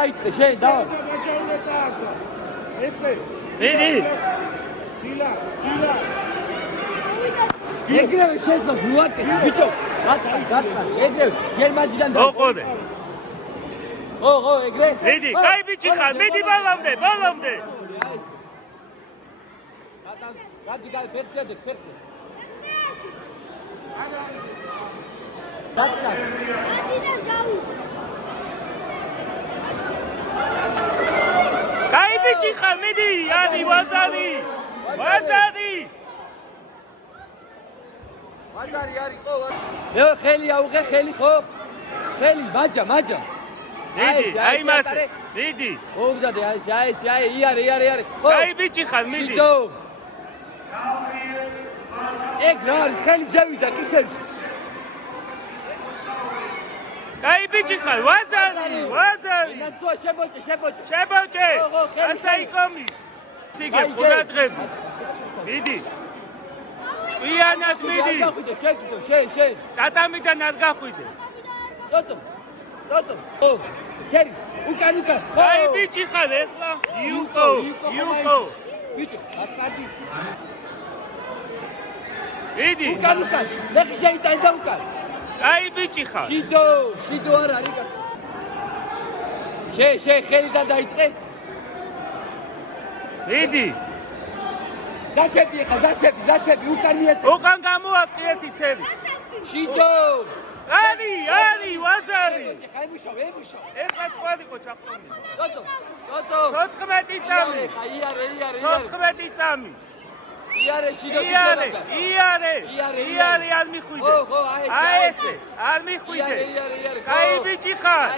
დაიწყე შენ დავა. ესე. მიდი. დილა. ეგრევე შეძლო გუაკე ბიჭო. გაწყარ. ეგრევე გერმანიდან და. ოყოდე. ო, ეგრე. მიდი, კაი ბიჭი ხარ, მიდი ბოლომდე. გადი ფერცე. გაწყარ. კაი ბიჭი ხარ, მიდი, ანი ვაზარი. ვაზარი არის ხო? მე ხელი აუღე, ხელი ხო? ხელი მაჯა. მიდი, აი მასე. მიდი. მოუმზადე აი იარე. კაი ბიჭი ხარ, მიდი. ეგ რა არის ხელი ზევიდა კისერში. კაი ბიჭი ხარ, ვაზარი. ნაცვა შებოჭე. ასაიკომი. სიგე ყურადღები. მიდი. იანად მიდი. გახვიდე შენ. ტატამიდან არ გახვიდე. წოწო. ო, ჩერი, უკან. კაი ბიჭი ხარ, ეხლა იუკო. ბიჭო, აწკარდი. მიდი. უკან. ლეხი შეიტან და უკან. კაი ბიჭი ხარ. შიდო არ არის კაცო. შე ხელიდან დაიწყე. მიდი. ზაცები უკან მიეწე. უკან გამოაწყი ერთი ცელი. შიდო. არი, ვაზარი. ემუშო. ეხლა სხვადიკო ჩახტომი. წოწო. 14 წამი. იარე. 14 წამი. იარე შიდო. იარე არ მიხვიდე. აი ესე, არ მიხვიდე. იარე. კაი ბიჭი ხარ.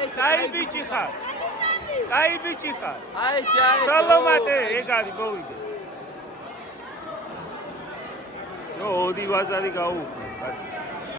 აი ესე. სოლომატე, ეგ არის მოვიდე. ოდი ვაზარი გაუუქმეს, კაცი.